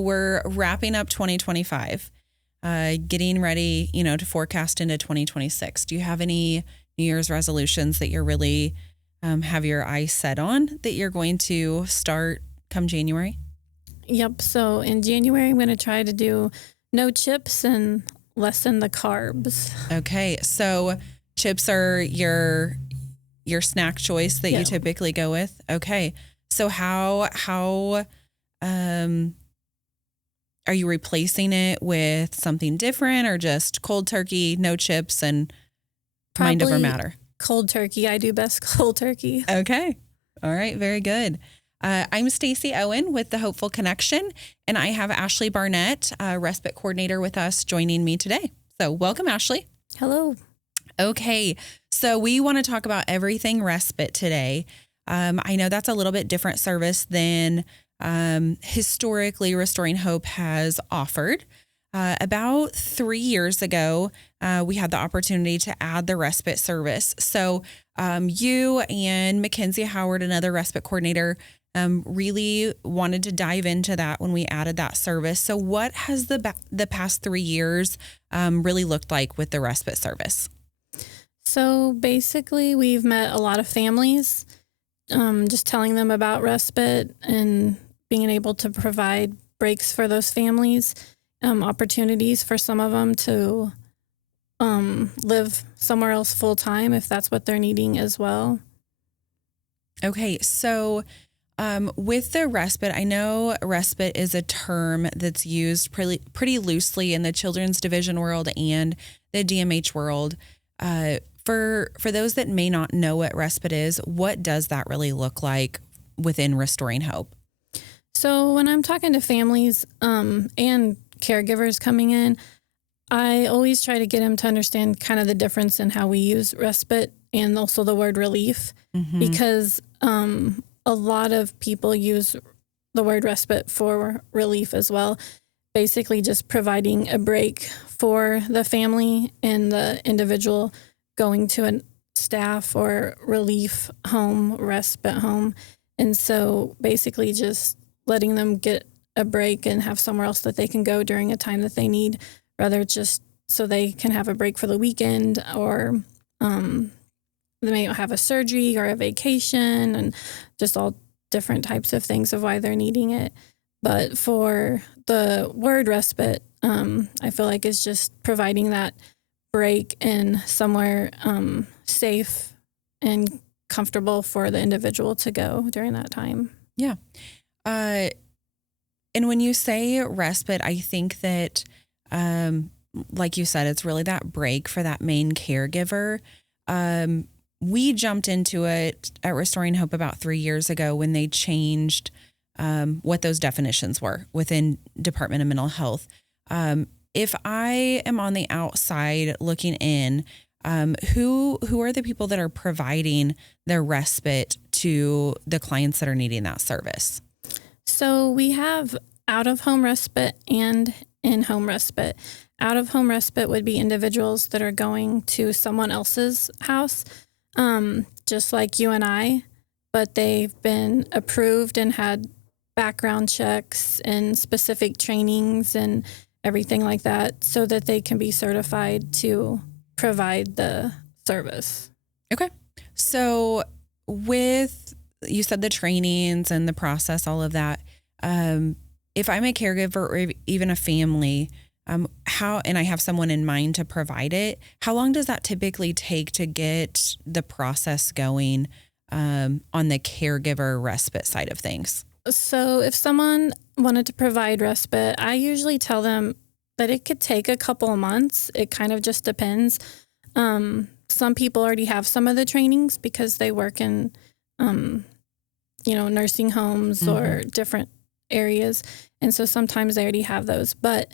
we're wrapping up 2025, getting ready, to forecast into 2026. Do you have any New Year's resolutions that you're really have your eyes set on that you're going to start come January? Yep. So in January, I'm going to try to do no chips and lessen the carbs. Okay. So chips are your snack choice that you typically go with. Okay. So how are you replacing it with something different, or just cold turkey, no chips, and mind over matter? Cold turkey. I do best cold turkey. Okay. All right. Very good. I'm Staci Owen with the Hopeful Connection, and I have Ashleigh Barnett, Respite Coordinator, with us joining me today. So welcome, Ashleigh. Hello. Okay. So we want to talk about everything respite today. I know that's a little bit different service than historically Restoring Hope has offered. About 3 years ago, we had the opportunity to add the respite service. So you and Mackenzie Howard, another respite coordinator, really wanted to dive into that when we added that service. So what has the past 3 years really looked like with the respite service? So basically, we've met a lot of families, just telling them about respite and being able to provide breaks for those families, opportunities for some of them to live somewhere else full time if that's what they're needing as well. Okay, so with the respite, I know respite is a term that's used pretty loosely in the children's division world and the DMH world. For those that may not know what respite is, what does that really look like within Restoring Hope? So when I'm talking to families and caregivers coming in, I always try to get them to understand kind of the difference in how we use respite and also the word relief, because a lot of people use the word respite for relief as well, basically just providing a break for the family and the individual going to a staff or relief home, respite home. And so basically just letting them get a break and have somewhere else that they can go during a time that they need, rather just so they can have a break for the weekend, or they may have a surgery or a vacation, and just all different types of things of why they're needing it. But for the word respite, I feel like it's just providing that break in somewhere safe and comfortable for the individual to go during that time. Yeah. And when you say respite, I think that, like you said, it's really that break for that main caregiver. We jumped into it at Restoring Hope about 3 years ago when they changed what those definitions were within Department of Mental Health. If I am on the outside looking in, who are the people that are providing the respite to the clients that are needing that service? So we have out-of-home respite and in-home respite. Out-of-home respite would be individuals that are going to someone else's house, just like you and I, but they've been approved and had background checks and specific trainings and everything like that, so that they can be certified to provide the service. Okay. So you said the trainings and the process, all of that. If I'm a caregiver or even a family, and I have someone in mind to provide it, how long does that typically take to get the process going on the caregiver respite side of things? So if someone wanted to provide respite, I usually tell them that it could take a couple of months. It kind of just depends. Some people already have some of the trainings because they work in, nursing homes or different areas. And so sometimes they already have those. But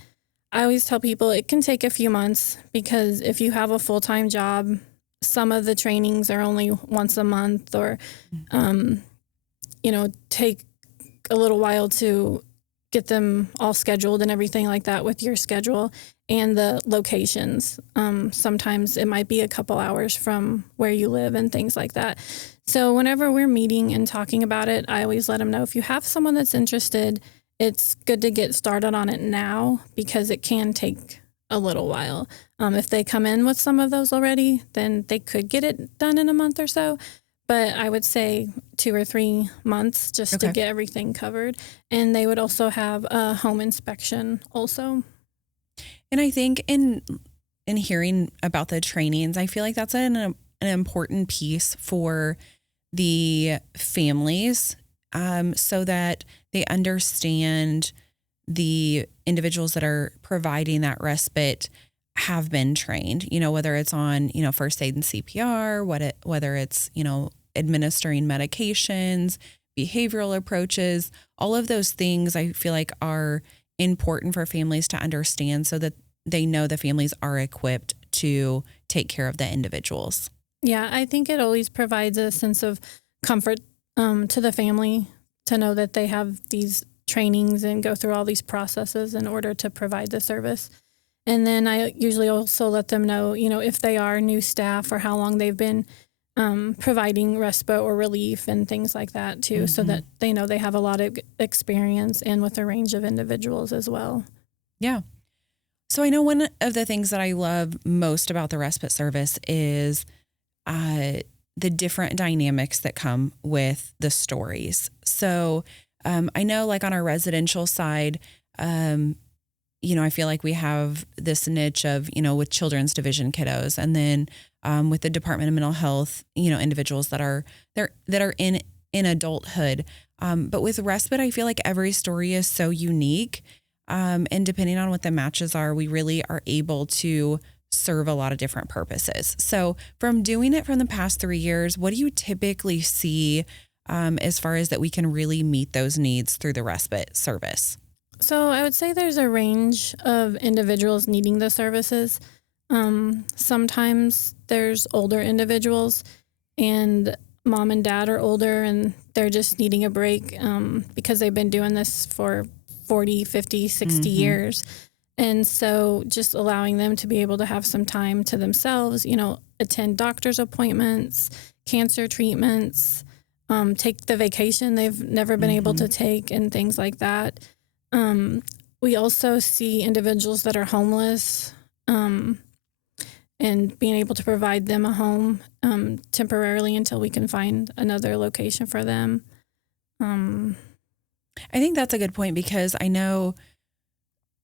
I always tell people it can take a few months, because if you have a full-time job, some of the trainings are only once a month, or, take a little while to get them all scheduled and everything like that with your schedule and the locations. Sometimes it might be a couple hours from where you live and things like that. So whenever we're meeting and talking about it, I always let them know, if you have someone that's interested, it's good to get started on it now because it can take a little while. If they come in with some of those already, then they could get it done in a month or so. But I would say 2 or 3 months just to get everything covered. And they would also have a home inspection also. And I think in hearing about the trainings, I feel like that's an important piece for the families, so that they understand the individuals that are providing that respite have been trained, whether it's on, first aid and CPR, whether it's, administering medications, behavioral approaches, all of those things I feel like are important for families to understand so that they know the families are equipped to take care of the individuals. Yeah, I think it always provides a sense of comfort to the family to know that they have these trainings and go through all these processes in order to provide the service. And then I usually also let them know, if they are new staff or how long they've been providing respite or relief and things like that too, so that they know they have a lot of experience and with a range of individuals as well. Yeah. So I know one of the things that I love most about the respite service is the different dynamics that come with the stories. So I know like on our residential side, I feel like we have this niche of, with children's division kiddos, and then with the Department of Mental Health, individuals that are in adulthood. But with respite, I feel like every story is so unique. And depending on what the matches are, we really are able to serve a lot of different purposes. So from doing it from the past 3 years, what do you typically see as far as that we can really meet those needs through the respite service? So I would say there's a range of individuals needing the services. Sometimes there's older individuals and mom and dad are older and they're just needing a break because they've been doing this for 40, 50, 60 years. And so just allowing them to be able to have some time to themselves, attend doctor's appointments, cancer treatments, take the vacation they've never been able to take and things like that. We also see individuals that are homeless and being able to provide them a home temporarily until we can find another location for them. I think that's a good point because I know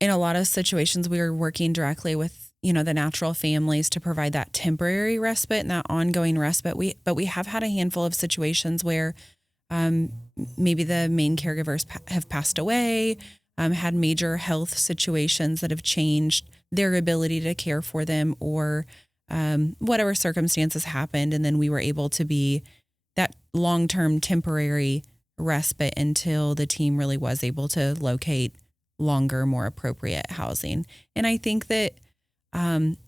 in a lot of situations we are working directly with, the natural families to provide that temporary respite and that ongoing respite. But we have had a handful of situations where maybe the main caregivers have passed away, had major health situations that have changed their ability to care for them, or whatever circumstances happened. And then we were able to be that long-term temporary respite until the team really was able to locate longer, more appropriate housing. And I think that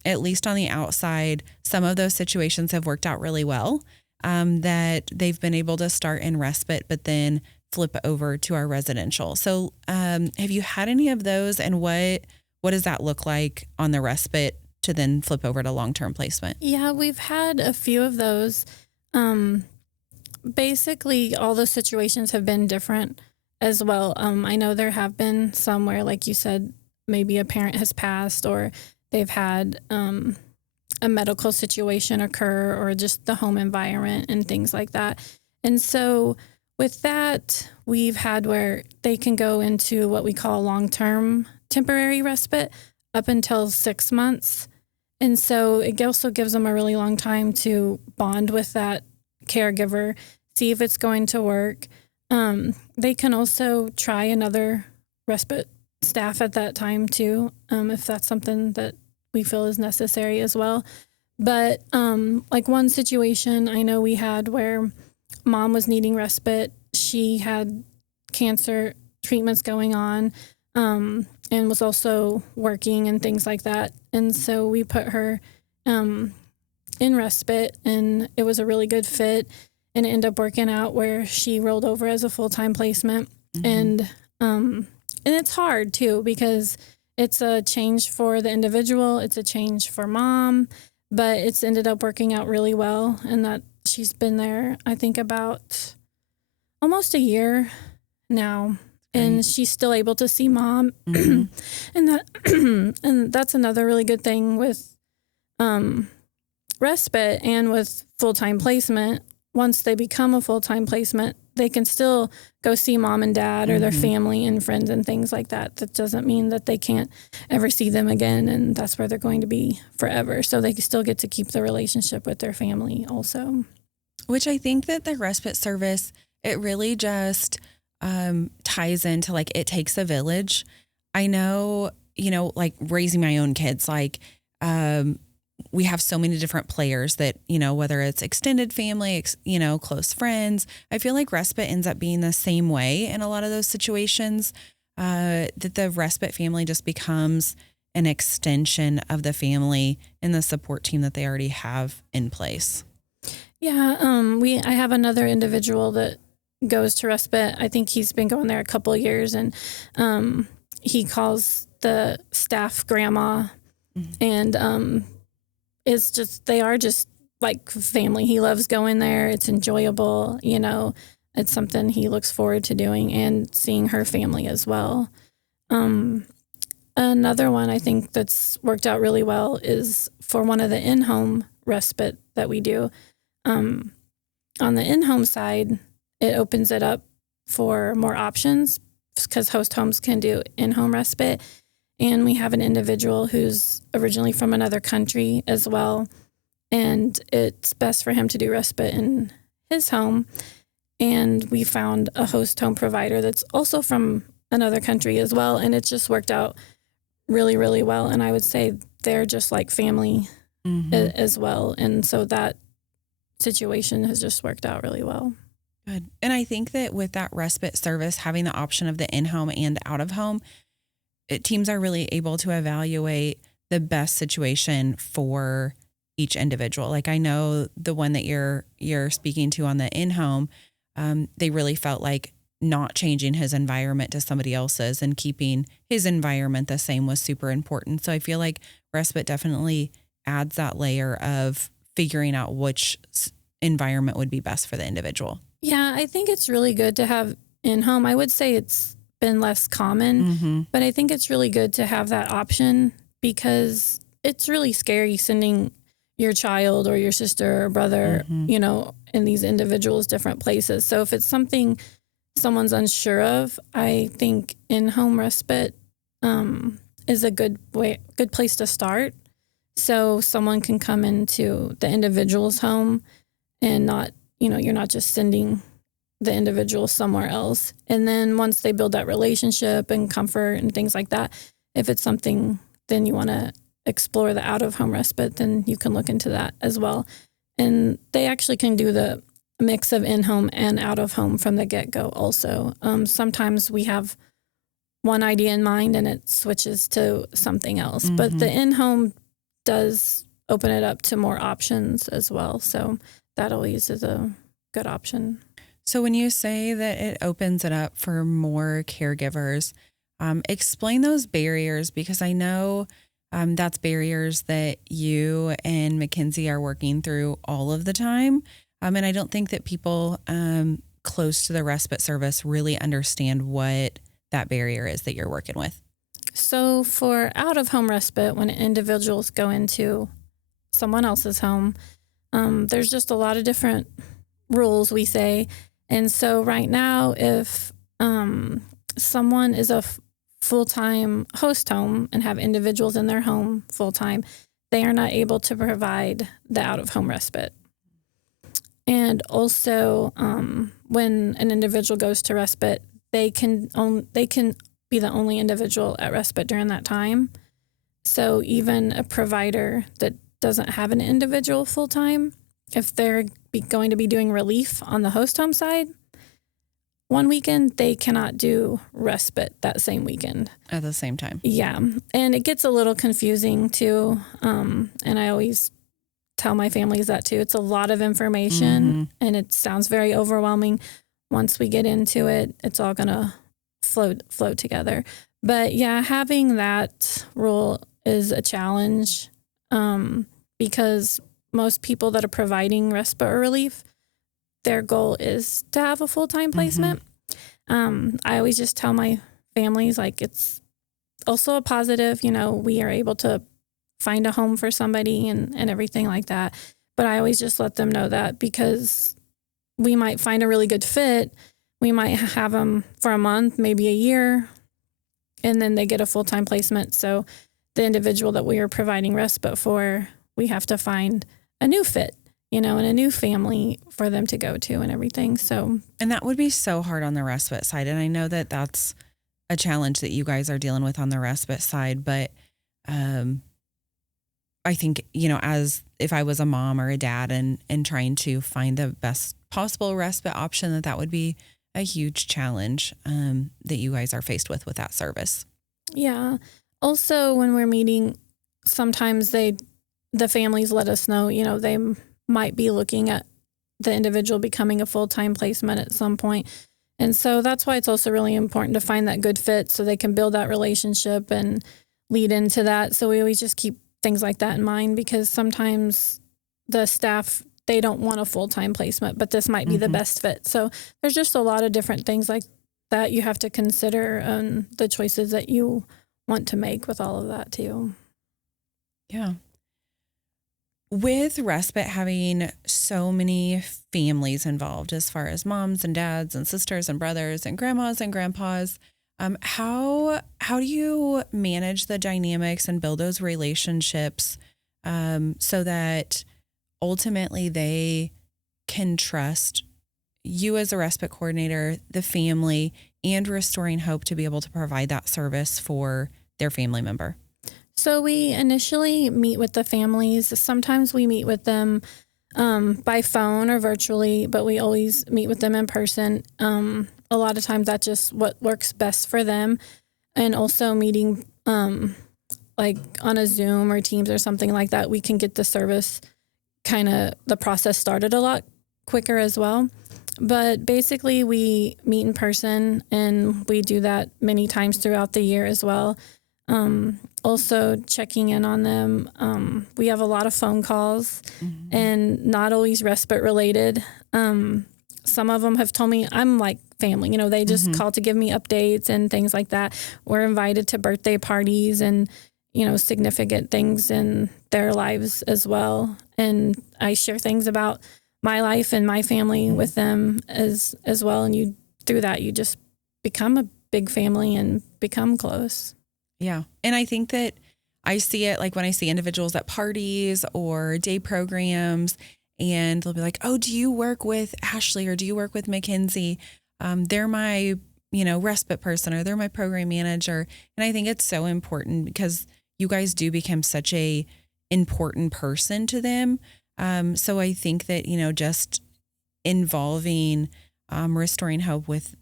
at least on the outside, some of those situations have worked out really well, that they've been able to start in respite, but then flip over to our residential. So have you had any of those, and what does that look like on the respite to then flip over to long-term placement? Yeah, we've had a few of those. Basically, all those situations have been different as well. I know there have been some where, like you said, maybe a parent has passed or they've had a medical situation occur or just the home environment and things like that. And so with that, we've had where they can go into what we call long-term temporary respite up until 6 months. And so it also gives them a really long time to bond with that caregiver, see if it's going to work. They can also try another respite staff at that time too, if that's something that we feel is necessary as well. But like one situation I know we had where mom was needing respite. She had cancer treatments going on and was also working and things like that. And so we put her in respite, and it was a really good fit. And it ended up working out where she rolled over as a full-time placement. And it's hard too, because it's a change for the individual. It's a change for mom, but it's ended up working out really well. And that she's been there, I think, about almost a year now. and she's still able to see mom. Mm-hmm. And that's another really good thing with respite and with full-time placement. Once they become a full-time placement, they can still go see mom and dad or their family and friends and things like that. That doesn't mean that they can't ever see them again, and that's where they're going to be forever. So they still get to keep the relationship with their family also. Which I think that the respite service, it really just ties into like it takes a village. I know, like raising my own kids, like we have so many different players that, whether it's extended family, close friends, I feel like respite ends up being the same way in a lot of those situations, that the respite family just becomes an extension of the family and the support team that they already have in place. Yeah. I have another individual that goes to respite. I think he's been going there a couple of years, and he calls the staff grandma, and they are just like family. He loves going there. It's enjoyable. It's something he looks forward to doing, and seeing her family as well. Another one I think that's worked out really well is for one of the in-home respite that we do. On the in-home side, it opens it up for more options because host homes can do in-home respite. And we have an individual who's originally from another country as well. And it's best for him to do respite in his home. And we found a host home provider that's also from another country as well. And it's just worked out really, really well. And I would say they're just like family as well. And so that situation has just worked out really well. Good. And I think that with that respite service, having the option of the in-home and out-of-home, teams are really able to evaluate the best situation for each individual. Like I know the one that you're speaking to on the in-home, they really felt like not changing his environment to somebody else's and keeping his environment the same was super important. So I feel like respite definitely adds that layer of figuring out which environment would be best for the individual. Yeah, I think it's really good to have in-home. I would say it's been less common, but I think it's really good to have that option because it's really scary sending your child or your sister or brother, in these individuals' different places. So if it's something someone's unsure of, I think in-home respite is a good place to start. So someone can come into the individual's home and not, you're not just sending the individual somewhere else. And then once they build that relationship and comfort and things like that, if it's something then you want to explore the out-of-home respite, then you can look into that as well. And they actually can do the mix of in-home and out-of-home from the get-go also. Sometimes we have one idea in mind and it switches to something else. But the in-home does open it up to more options as well. So that always is a good option. So when you say that it opens it up for more caregivers, explain those barriers, because I know that's barriers that you and Mackenzie are working through all of the time. And I don't think that people close to the respite service really understand what that barrier is that you're working with. So for out-of-home respite, when individuals go into someone else's home, there's just a lot of different rules, we say. And so right now, if someone is a full-time host home and have individuals in their home full-time, they are not able to provide the out-of-home respite. And also, when an individual goes to respite, they can be the only individual at respite during that time. So even a provider that doesn't have an individual full-time, if they're going to be doing relief on the host home side, one weekend, they cannot do respite that same weekend. At the same time. Yeah. And it gets a little confusing too. And I always tell my families that too. It's a lot of information and it sounds very overwhelming. Once we get into it, it's all going to flow together. But yeah, having that rule is a challenge because most people that are providing respite or relief, their goal is to have a full-time placement. I always just tell my families, like, it's also a positive, we are able to find a home for somebody and everything like that. But I always just let them know that, because we might find a really good fit. We might have them for a month, maybe a year, and then they get a full-time placement. So the individual that we are providing respite for, we have to find a new fit, and a new family for them to go to and everything. So, and that would be so hard on the respite side. And I know that that's a challenge that you guys are dealing with on the respite side, but I think, as if I was a mom or a dad and trying to find the best possible respite option, that would be a huge challenge that you guys are faced with that service. Yeah. Also, when we're meeting, sometimes the families let us know, they might be looking at the individual becoming a full-time placement at some point. And so that's why it's also really important to find that good fit so they can build that relationship and lead into that. So we always just keep things like that in mind, because sometimes the staff, they don't want a full-time placement, but this might be the best fit. So there's just a lot of different things like that you have to consider, and the choices that you want to make with all of that too. Yeah. With respite having so many families involved, as far as moms and dads and sisters and brothers and grandmas and grandpas, how do you manage the dynamics and build those relationships so that ultimately they can trust you as a respite coordinator, the family, and Restoring Hope to be able to provide that service for their family member? So we initially meet with the families. Sometimes we meet with them by phone or virtually, but we always meet with them in person. A lot of times that's just what works best for them. And also meeting like on a Zoom or Teams or something like that, we can get the service the process started a lot quicker as well. But basically we meet in person, and we do that many times throughout the year as well. Also checking in on them. We have a lot of phone calls and not always respite related. Some of them have told me I'm like family, they just call to give me updates and things like that. We're invited to birthday parties and, significant things in their lives as well. And I share things about my life and my family with them as well. And through that, you just become a big family and become close. Yeah. And I think that I see it like when I see individuals at parties or day programs, and they'll be like, oh, do you work with Ashleigh or do you work with Mackenzie? They're my, respite person, or they're my program manager. And I think it's so important because you guys do become such a important person to them. So I think that, just involving Restoring Hope with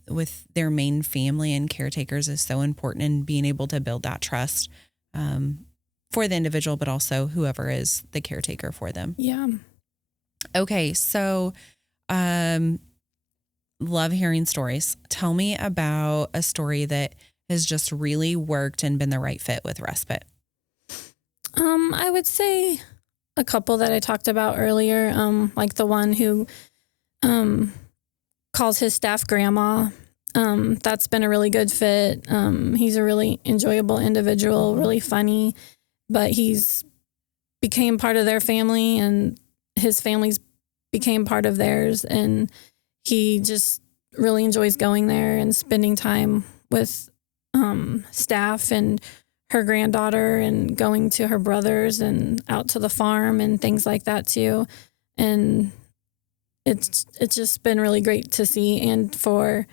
their main family and caretakers is so important, and being able to build that trust for the individual, but also whoever is the caretaker for them. Yeah. Okay. So, love hearing stories. Tell me about a story that has just really worked and been the right fit with respite. I would say a couple that I talked about earlier, like the one who calls his staff grandma. That's been a really good fit. He's a really enjoyable individual, really funny, but he's became part of their family, and his family's became part of theirs. And he just really enjoys going there and spending time with staff and her granddaughter, and going to her brothers and out to the farm and things like that too. And it's just been really great to see, and for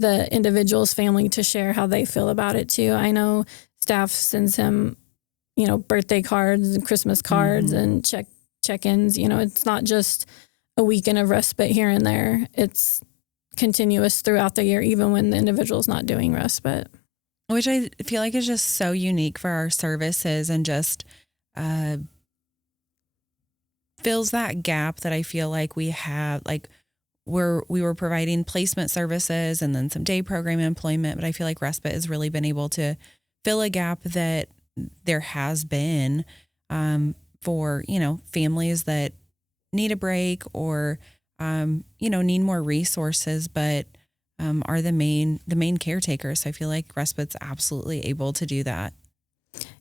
the individual's family to share how they feel about it too. I know staff sends him, birthday cards and Christmas cards and check-ins. It's not just a weekend of respite here and there. It's continuous throughout the year, even when the individual's not doing respite. Which I feel like is just so unique for our services, and just fills that gap that I feel like we have. Like we were providing placement services and then some day program employment, but I feel like respite has really been able to fill a gap that there has been for, families that need a break or, need more resources, but are the main caretakers. So I feel like Respite's absolutely able to do that.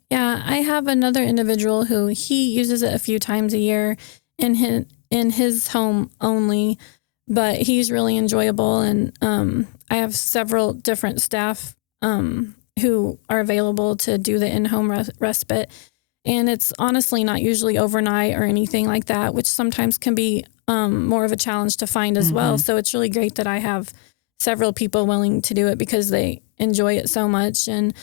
Yeah, I have another individual who he uses it a few times a year in his home only, but he's really enjoyable. And I have several different staff who are available to do the in-home respite. And it's honestly not usually overnight or anything like that, which sometimes can be more of a challenge to find as well. So it's really great that I have several people willing to do it because they enjoy it so much. And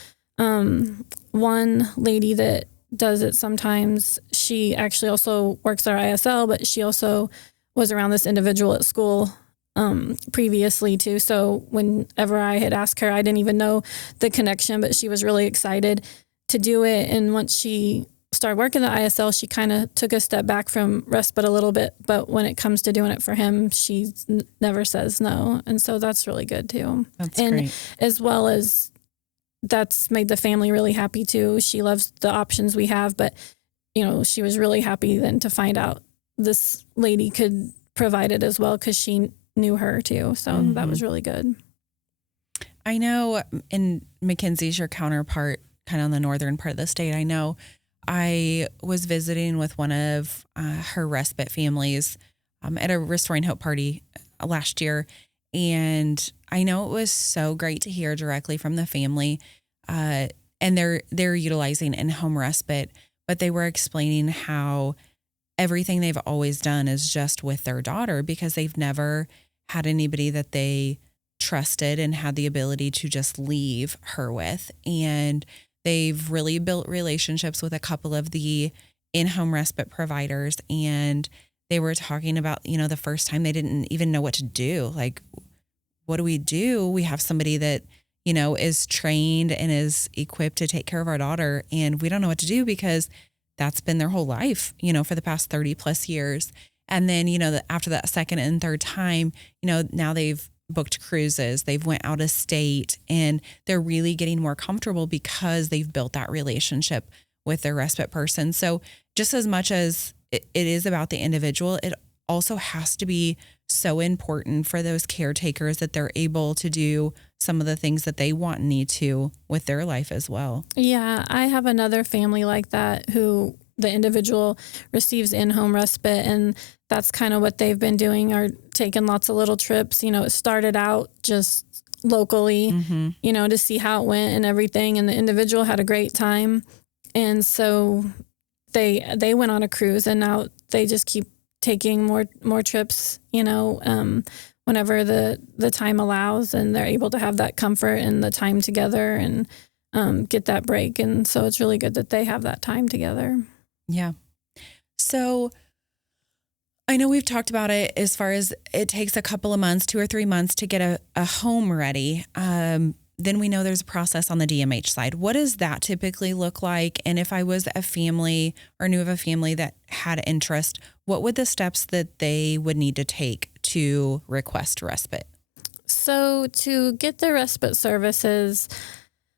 one lady that does it sometimes, she actually also works at our ISL, but she also was around this individual at school previously too. So whenever I had asked her, I didn't even know the connection, but she was really excited to do it. And once she started working at the ISL, she kind of took a step back from respite a little bit. But when it comes to doing it for him, she never says no. And so that's really good too. That's and great. As well as that's made the family really happy too. She loves the options we have, but she was really happy then to find out this lady could provide it as well because she knew her too. So that was really good. I know, and Mackenzie's your counterpart kind of on the northern part of the state. I know I was visiting with one of her respite families at a Restoring Hope party last year. And I know it was so great to hear directly from the family. And they're utilizing in-home respite, but they were explaining how everything they've always done is just with their daughter because they've never had anybody that they trusted and had the ability to just leave her with. And they've really built relationships with a couple of the in-home respite providers. And they were talking about, the first time they didn't even know what to do. Like, what do? We have somebody that, is trained and is equipped to take care of our daughter. And we don't know what to do because that's been their whole life, for the past 30 plus years. And then, after that second and third time, now they've booked cruises, they've went out of state, and they're really getting more comfortable because they've built that relationship with their respite person. So just as much as it is about the individual, it also has to be so important for those caretakers that they're able to do some of the things that they want and need to with their life as well. Yeah, I have another family like that who the individual receives in-home respite, and that's kind of what they've been doing, are taking lots of little trips. It started out just locally, to see how it went and everything, and the individual had a great time. And so they went on a cruise, and now they just keep taking more trips, whenever the time allows, and they're able to have that comfort and the time together and get that break. And so it's really good that they have that time together. Yeah. So I know we've talked about it as far as it takes a couple of months, 2 or 3 months to get a home ready. Then we know there's a process on the DMH side. What does that typically look like? And if I was a family or knew of a family that had interest, what would the steps that they would need to take to request respite? So to get the respite services,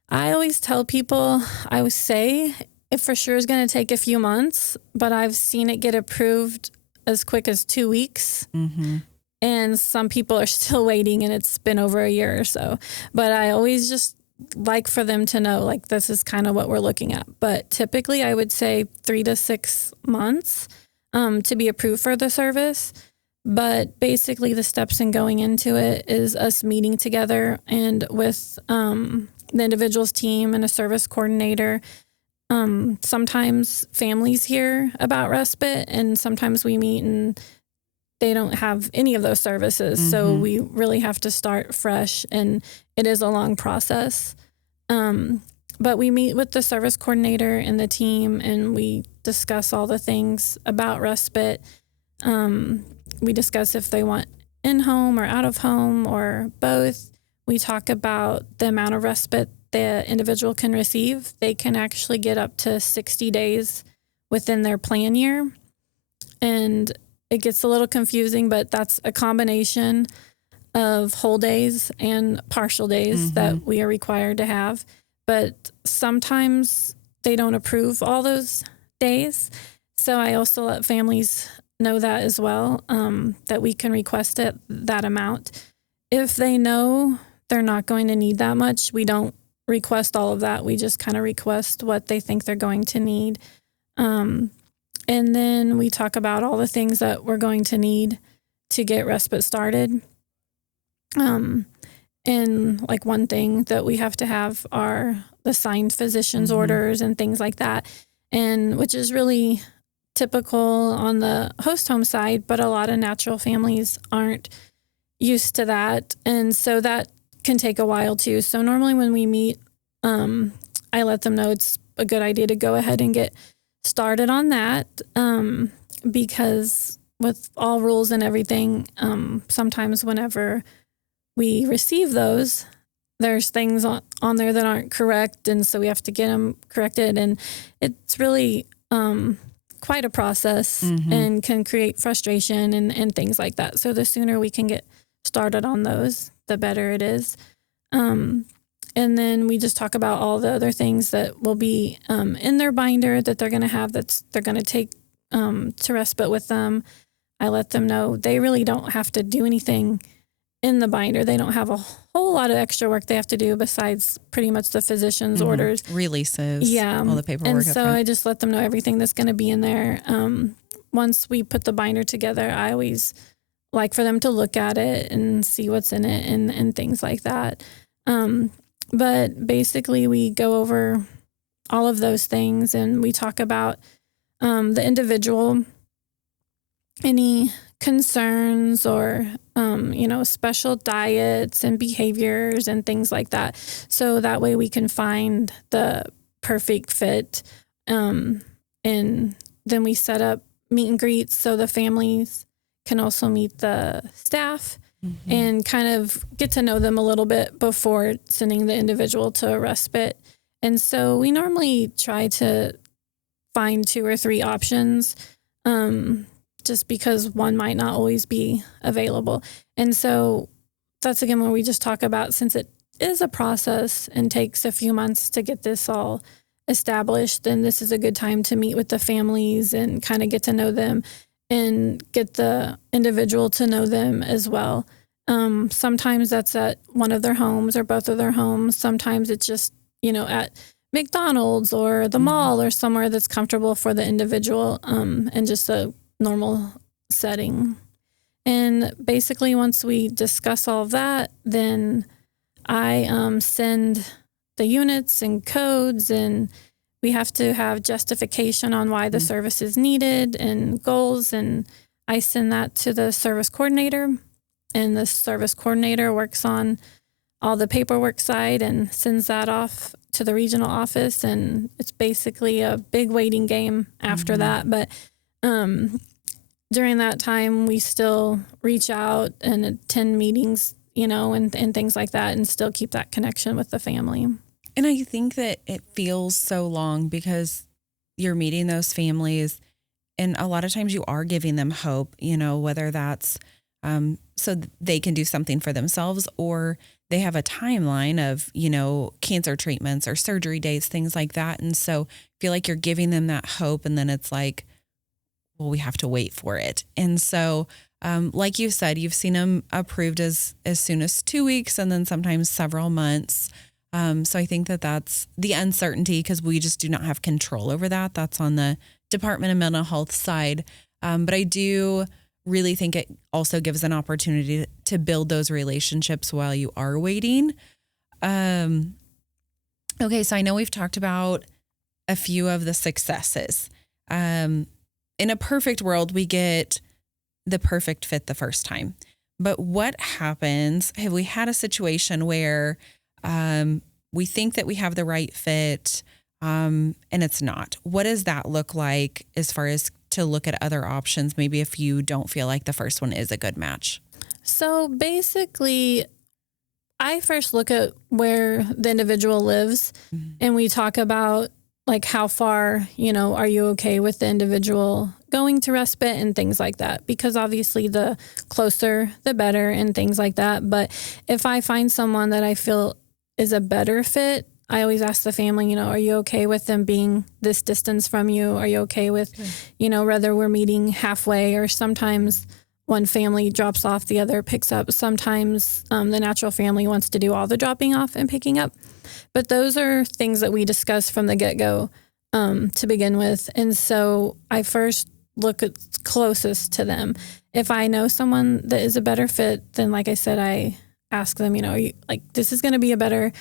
I always tell people, I would say it for sure is going to take a few months, but I've seen it get approved as quick as 2 weeks. And some people are still waiting, and it's been over a year or so. But I always just like for them to know, like, this is kind of what we're looking at. But typically I would say 3 to 6 months to be approved for the service. But basically the steps in going into it is us meeting together and with the individual's team and a service coordinator. Sometimes families hear about respite, and sometimes we meet and they don't have any of those services. So we really have to start fresh, and it is a long process. But we meet with the service coordinator and the team, and we discuss all the things about respite. We discuss if they want in-home or out-of-home or both. We talk about the amount of respite the individual can receive. They can actually get up to 60 days within their plan year. And it gets a little confusing, but that's a combination of whole days and partial days that we are required to have. But sometimes they don't approve all those days. So I also let families know that as well, that we can request it, that amount. if they know they're not going to need that much, we don't request all of that. We just kind of request what they think they're going to need. And then we talk about all the things that we're going to need to get respite started. And like one thing that we have to have are the signed physician's orders and things like that. And which is really typical on the host home side, but a lot of natural families aren't used to that. And so that can take a while too. So normally when we meet, I let them know it's a good idea to go ahead and get started on that. Because with all rules and everything, sometimes whenever we receive those, there's things on there that aren't correct. And so we have to get them corrected. And it's really quite a process and can create frustration and things like that. So the sooner we can get started on those, the better it is. And then we just talk about all the other things that will be in their binder that they're going to have, they're going to take to respite with them. I let them know they really don't have to do anything in the binder. They don't have a whole lot of extra work they have to do besides pretty much the physician's orders. Releases. Yeah. All the paperwork. And so I just let them know everything that's going to be in there. Once we put the binder together, I always like for them to look at it and see what's in it and things like that. But basically we go over all of those things and we talk about the individual, any concerns or, special diets and behaviors and things like that. So that way we can find the perfect fit. And then we set up meet and greets so the families can also meet the staff and kind of get to know them a little bit before sending the individual to a respite. And so we normally try to find 2 or 3 options, just because one might not always be available. And so that's again where we just talk about, since it is a process and takes a few months to get this all established, then this is a good time to meet with the families and kind of get to know them and get the individual to know them as well. Sometimes that's at one of their homes or both of their homes. Sometimes it's just, at McDonald's or the mall or somewhere that's comfortable for the individual, and just a normal setting. And basically once we discuss all of that, then I send the units and codes, and we have to have justification on why the service is needed and goals. And I send that to the service coordinator, and the service coordinator works on all the paperwork side and sends that off to the regional office. And it's basically a big waiting game after that. But during that time, we still reach out and attend meetings, and things like that, and still keep that connection with the family. And I think that it feels so long because you're meeting those families, and a lot of times you are giving them hope, whether that's so they can do something for themselves, or they have a timeline of, cancer treatments or surgery dates, things like that. And so I feel like you're giving them that hope, and then it's like, well, we have to wait for it. And so, like you said, you've seen them approved as soon as 2 weeks and then sometimes several months. So I think that that's the uncertainty, because we just do not have control over that. That's on the Department of Mental Health side. But I do really think it also gives an opportunity to build those relationships while you are waiting. Okay, so I know we've talked about a few of the successes. In a perfect world, we get the perfect fit the first time. But what happens? Have we had a situation where we think that we have the right fit and it's not? What does that look like as far as to look at other options, maybe if you don't feel like the first one is a good match? So basically, I first look at where the individual lives, and we talk about like how far, are you okay with the individual going to respite and things like that? Because obviously the closer, the better, and things like that. But if I find someone that I feel is a better fit, I always ask the family, are you okay with them being this distance from you? Are you okay with, whether we're meeting halfway, or sometimes one family drops off, the other picks up. Sometimes the natural family wants to do all the dropping off and picking up. But those are things that we discuss from the get-go to begin with. And so I first look at closest to them. If I know someone that is a better fit, then like I said, I ask them, are you, like, this is going to be a better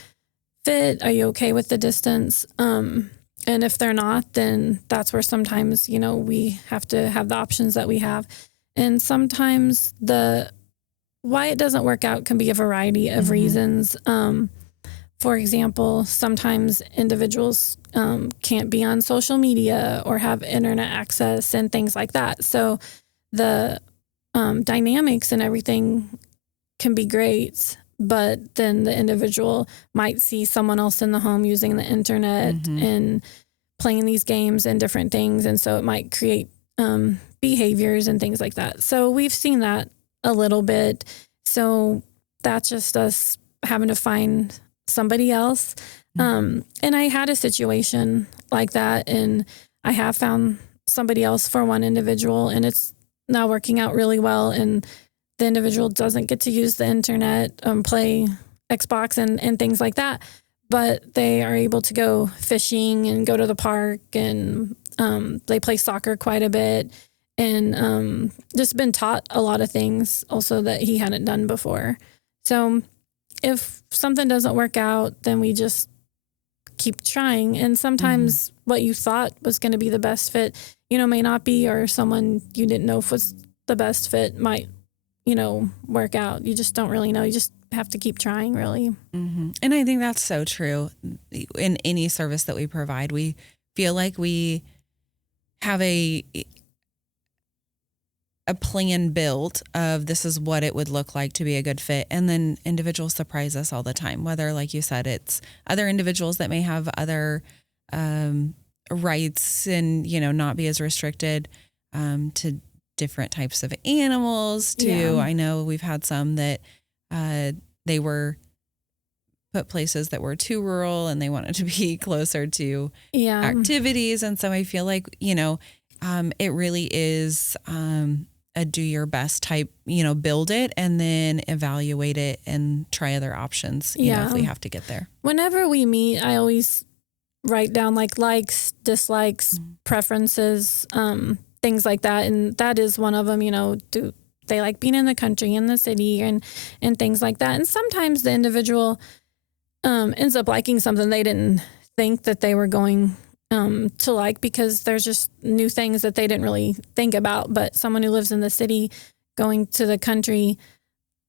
fit? Are you okay with the distance? And if they're not, then that's where sometimes, we have to have the options that we have. And sometimes why it doesn't work out can be a variety of reasons. For example, sometimes individuals can't be on social media or have internet access and things like that. So the dynamics and everything can be great, but then the individual might see someone else in the home using the internet and playing these games and different things. And so it might create behaviors and things like that. So we've seen that a little bit. So that's just us having to find somebody else. And I had a situation like that, and I have found somebody else for one individual, and it's now working out really well. And the individual doesn't get to use the internet, play Xbox and things like that, but they are able to go fishing and go to the park, and they play soccer quite a bit, and just been taught a lot of things also that he hadn't done before. So if something doesn't work out, then we just keep trying. And sometimes what you thought was going to be the best fit, may not be, or someone you didn't know if was the best fit might, work out. You just don't really know. You just have to keep trying, really. And I think that's so true. In any service that we provide, we feel like we have a plan built of this is what it would look like to be a good fit. And then individuals surprise us all the time, whether, like you said, it's other individuals that may have other rights and, not be as restricted to different types of animals too. I know we've had some that they were put places that were too rural and they wanted to be closer to activities. And so I feel like, it really is a do your best type, build it and then evaluate it and try other options, if we have to get there. Whenever we meet, I always write down likes, dislikes, preferences, things like that. And that is one of them, do they like being in the country, in the city, and things like that. And sometimes the individual ends up liking something they didn't think that they were going to like, because there's just new things that they didn't really think about. But someone who lives in the city going to the country,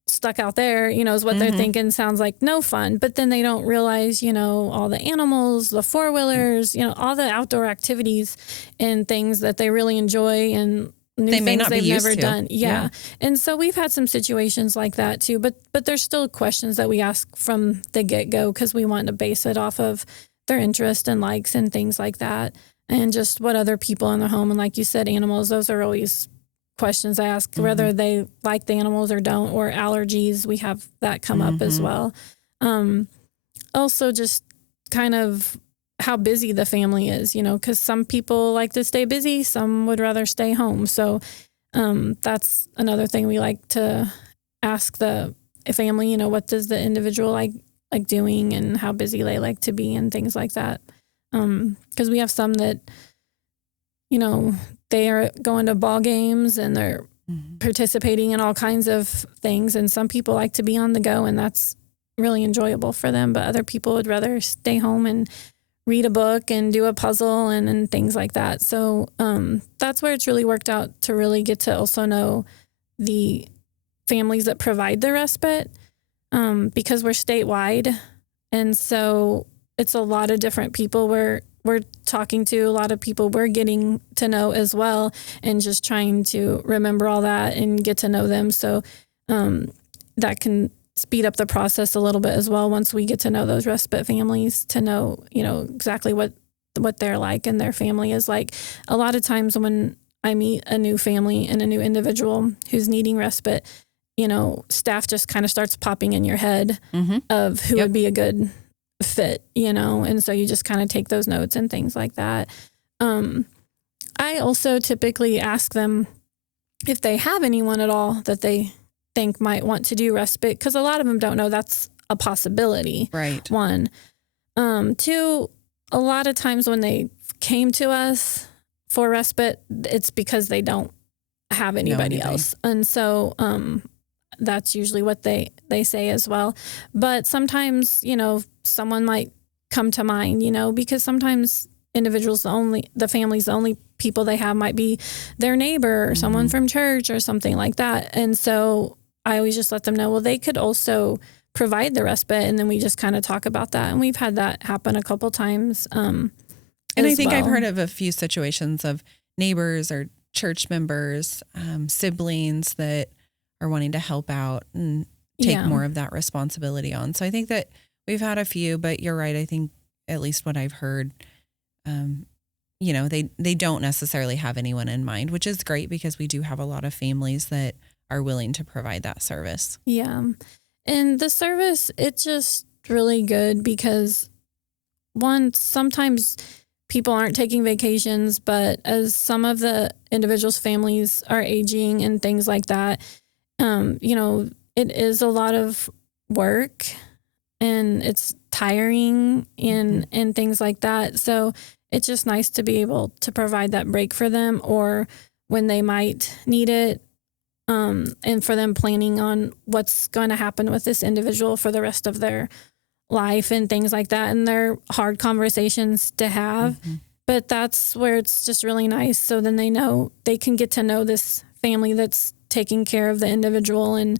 stuck out there, is what they're thinking, sounds like no fun. But then they don't realize, all the animals, the four-wheelers, all the outdoor activities and things that they really enjoy, and new they may things not they've be used never to. done. Yeah. And so we've had some situations like that too, but there's still questions that we ask from the get-go, because we want to base it off of their interest and likes and things like that, and just what other people in their home. And like you said, animals, those are always questions I ask, whether they like the animals or don't, or allergies. We have that come up as well. Also just kind of how busy the family is, because some people like to stay busy, some would rather stay home. So that's another thing we like to ask the family, what does the individual like doing, and how busy they like to be, and things like that. Because we have some that, they are going to ball games and they're participating in all kinds of things. And some people like to be on the go, and that's really enjoyable for them. But other people would rather stay home and read a book and do a puzzle and things like that. So that's where it's really worked out to really get to also know the families that provide the respite, because we're statewide. And so it's a lot of different people we're talking to, a lot of people we're getting to know as well, and just trying to remember all that and get to know them. So that can speed up the process a little bit as well, once we get to know those respite families, to know, exactly what they're like and their family is like. A lot of times when I meet a new family and a new individual who's needing respite, staff just kind of starts popping in your head of who would be a good fit, and so you just kind of take those notes and things like that. I also typically ask them, if they have anyone at all that they think might want to do respite, because a lot of them don't know that's a possibility. Right. One. Two, a lot of times when they came to us for respite, it's because they don't have anybody else. And so that's usually what they say as well. But sometimes, someone might come to mind, because sometimes individuals, the family's the only people they have might be their neighbor or someone from church or something like that. And so I always just let them know, well, they could also provide the respite. And then we just kind of talk about that. And we've had that happen a couple times. And I think I've heard of a few situations of neighbors or church members, siblings that are wanting to help out and take more of that responsibility on. So I think that we've had a few, but you're right. I think at least what I've heard, they don't necessarily have anyone in mind, which is great because we do have a lot of families that are willing to provide that service. Yeah. And the service, it's just really good because one, sometimes people aren't taking vacations, but as some of the individuals' families are aging and things like that, it is a lot of work and it's tiring and things like that. So it's just nice to be able to provide that break for them or when they might need it. And for them planning on what's going to happen with this individual for the rest of their life and things like that. And they're hard conversations to have, but that's where it's just really nice. So then they can get to know this family that's taking care of the individual and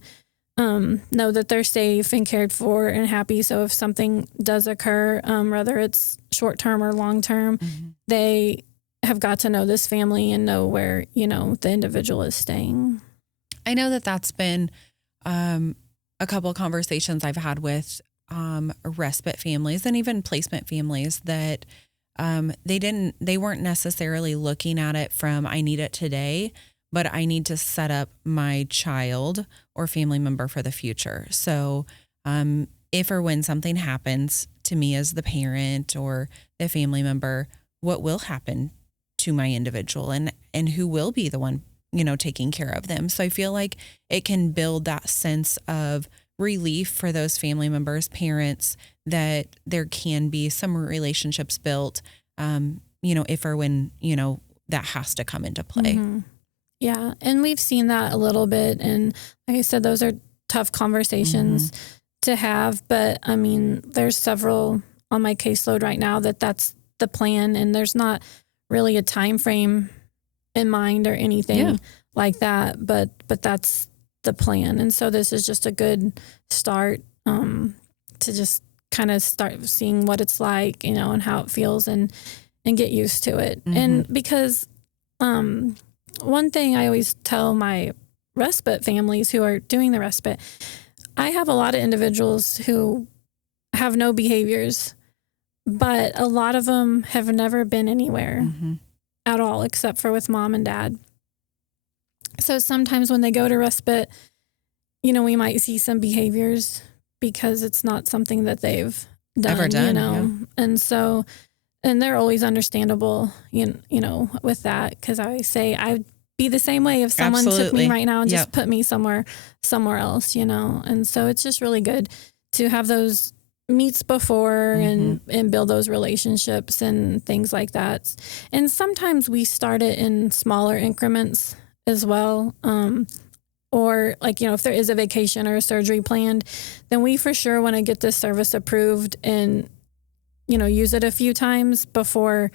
know that they're safe and cared for and happy. So if something does occur, whether it's short term or long term, they have got to know this family and know where, the individual is staying. I know that that's been a couple of conversations I've had with respite families and even placement families that they weren't necessarily looking at it from I need it today, but I need to set up my child or family member for the future. So if or when something happens to me as the parent or the family member, what will happen to my individual and who will be the one taking care of them. So I feel like it can build that sense of relief for those family members, parents, that there can be some relationships built, if or when, that has to come into play. Yeah. And we've seen that a little bit. And like I said, those are tough conversations to have. But I mean, there's several on my caseload right now that's the plan. And there's not really a time frame in mind or anything like that, but that's the plan. And so this is just a good start to just kind of start seeing what it's like, and how it feels and get used to it. And because one thing I always tell my respite families who are doing the respite, I have a lot of individuals who have no behaviors, but a lot of them have never been anywhere at all, except for with mom and dad. So sometimes when they go to respite, we might see some behaviors because it's not something that they've done, And so, and they're always understandable, with that. Cause I always say I'd be the same way if someone took me right now and just put me somewhere else, And so it's just really good to have those meets before and build those relationships and things like that. And sometimes we start it in smaller increments as well. Or like, if there is a vacation or a surgery planned, then we for sure want to get this service approved and, use it a few times before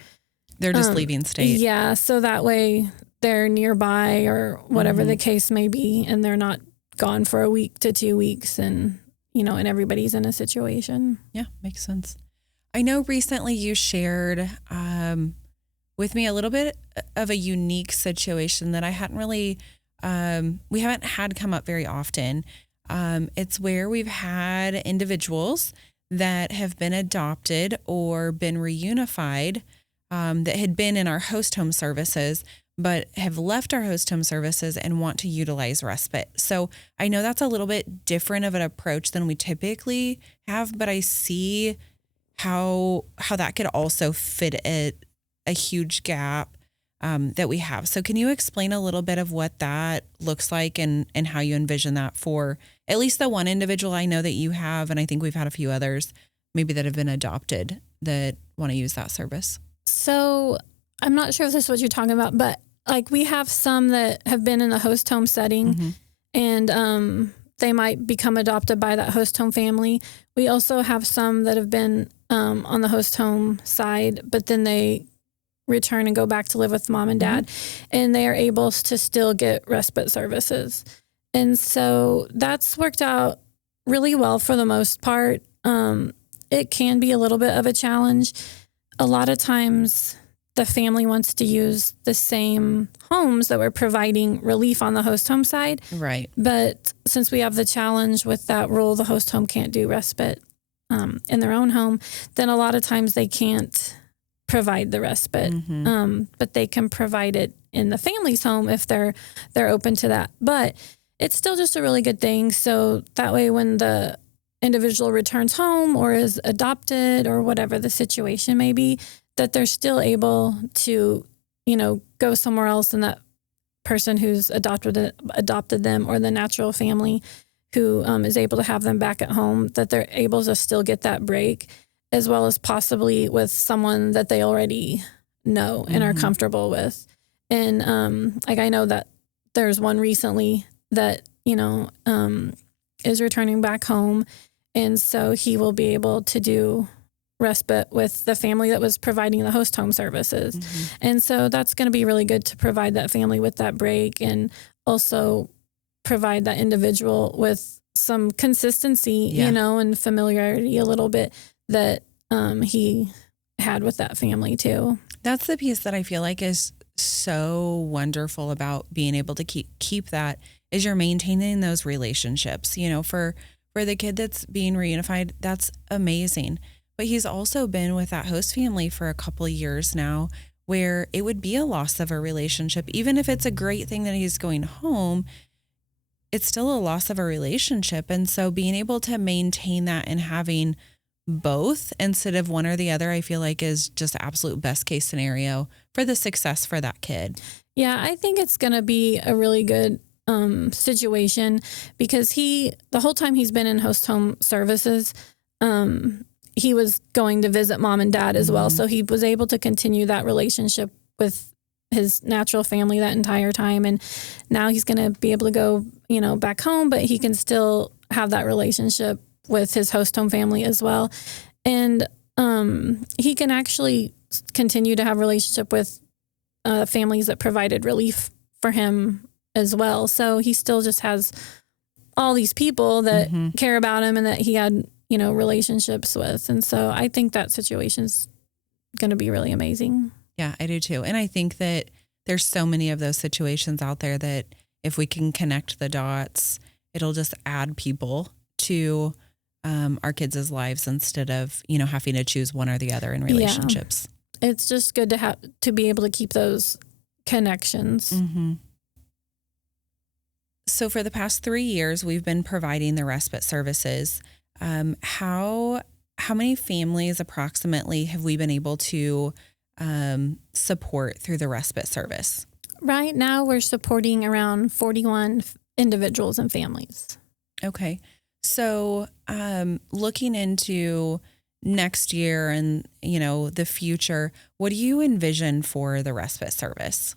they're just leaving state. Yeah. So that way they're nearby or whatever the case may be, and they're not gone for a week to 2 weeks and everybody's in a situation. Yeah, makes sense. I know recently you shared with me a little bit of a unique situation that I hadn't really, we haven't had come up very often. It's where we've had individuals that have been adopted or been reunified that had been in our host home services, but have left our host home services and want to utilize respite. So I know that's a little bit different of an approach than we typically have, but I see how that could also fit a huge gap that we have. So can you explain a little bit of what that looks like and how you envision that for at least the one individual I know that you have, and I think we've had a few others maybe that have been adopted that want to use that service? So I'm not sure if this is what you're talking about, but like we have some that have been in a host home setting and they might become adopted by that host home family. We also have some that have been on the host home side, but then they return and go back to live with mom and dad, and they are able to still get respite services. And so that's worked out really well for the most part. It can be a little bit of a challenge. A lot of times the family wants to use the same homes that we're providing relief on the host home side. Right. But since we have the challenge with that rule, the host home can't do respite in their own home, then a lot of times they can't provide the respite, but they can provide it in the family's home if they're open to that. But it's still just a really good thing. So that way when the individual returns home or is adopted or whatever the situation may be, that they're still able to, go somewhere else, and that person who's adopted them or the natural family who is able to have them back at home, that they're able to still get that break, as well as possibly with someone that they already know and are comfortable with. And I know that there's one recently that, is returning back home. And so he will be able to do respite with the family that was providing the host home services. And so that's going to be really good to provide that family with that break and also provide that individual with some consistency, and familiarity a little bit that he had with that family too. That's the piece that I feel like is so wonderful about being able to keep that, is you're maintaining those relationships. For the kid that's being reunified, that's amazing. But he's also been with that host family for a couple of years now, where it would be a loss of a relationship. Even if it's a great thing that he's going home, it's still a loss of a relationship. And so being able to maintain that and having both instead of one or the other, I feel like is just absolute best case scenario for the success for that kid. Yeah, I think it's going to be a really good situation because the whole time he's been in host home services, he was going to visit mom and dad as well. So he was able to continue that relationship with his natural family that entire time. And now he's going to be able to go, back home, but he can still have that relationship with his host home family as well. And he can actually continue to have a relationship with families that provided relief for him as well. So he still just has all these people that care about him and that he had, relationships with. And so I think that situation's going to be really amazing. Yeah, I do too. And I think that there's so many of those situations out there that if we can connect the dots, it'll just add people to our kids' lives instead of, having to choose one or the other in relationships. Yeah. It's just good to be able to keep those connections. So for the past 3 years, we've been providing the respite services. How many families approximately have we been able to support through the respite service? Right now, we're supporting around 41 individuals and families. Okay. So looking into next year and, the future, what do you envision for the respite service?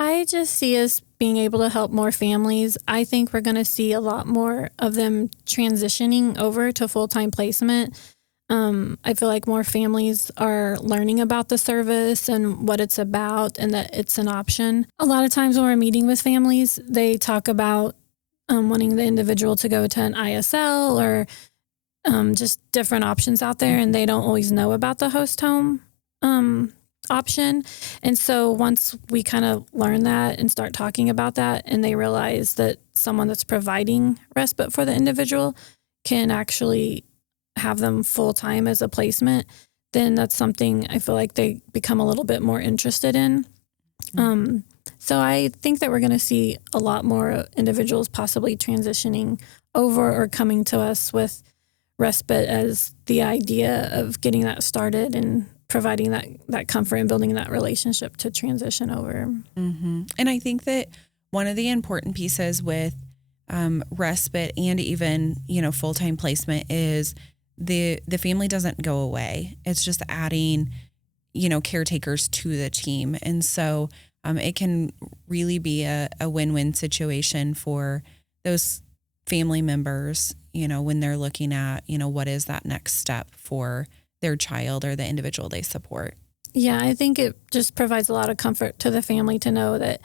I just see us being able to help more families. I think we're going to see a lot more of them transitioning over to full-time placement. I feel like more families are learning about the service and what it's about and that it's an option. A lot of times when we're meeting with families, they talk about wanting the individual to go to an ISL or just different options out there, and they don't always know about the host home option. And so once we kind of learn that and start talking about that, and they realize that someone that's providing respite for the individual can actually have them full time as a placement, then that's something I feel like they become a little bit more interested in. So I think that we're going to see a lot more individuals possibly transitioning over or coming to us with respite as the idea of getting that started and providing that comfort and building that relationship to transition over. Mm-hmm. And I think that one of the important pieces with respite and even, full-time placement is the family doesn't go away. It's just adding, caretakers to the team. And so it can really be a win-win situation for those family members, when they're looking at, what is that next step for their child or the individual they support. Yeah, I think it just provides a lot of comfort to the family to know that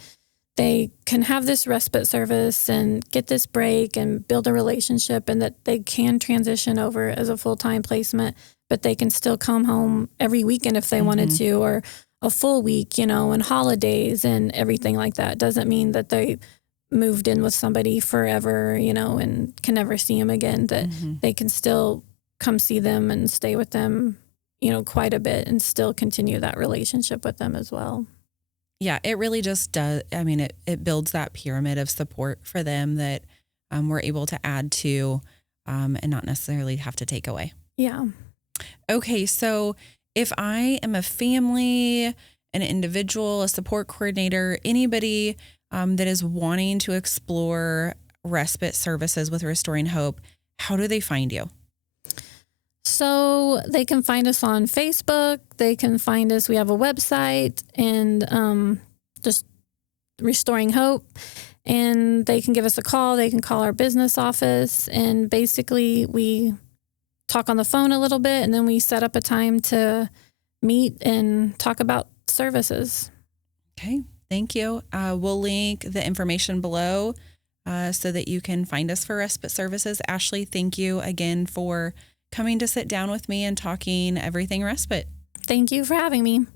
they can have this respite service and get this break and build a relationship, and that they can transition over as a full-time placement, but they can still come home every weekend if they wanted to, or a full week, and holidays and everything like that. Doesn't mean that they moved in with somebody forever, and can never see them again, that they can still come see them and stay with them, quite a bit, and still continue that relationship with them as well. Yeah, it really just does. I mean, it builds that pyramid of support for them that we're able to add to and not necessarily have to take away. Yeah. Okay, so if I am a family, an individual, a support coordinator, anybody that is wanting to explore respite services with Restoring Hope, how do they find you? So they can find us on Facebook. They can find us. We have a website, and just Restoring Hope. And they can give us a call. They can call our business office. And basically, we talk on the phone a little bit, and then we set up a time to meet and talk about services. Okay, thank you. We'll link the information below so that you can find us for respite services. Ashleigh, thank you again for coming to sit down with me and talking everything respite. Thank you for having me.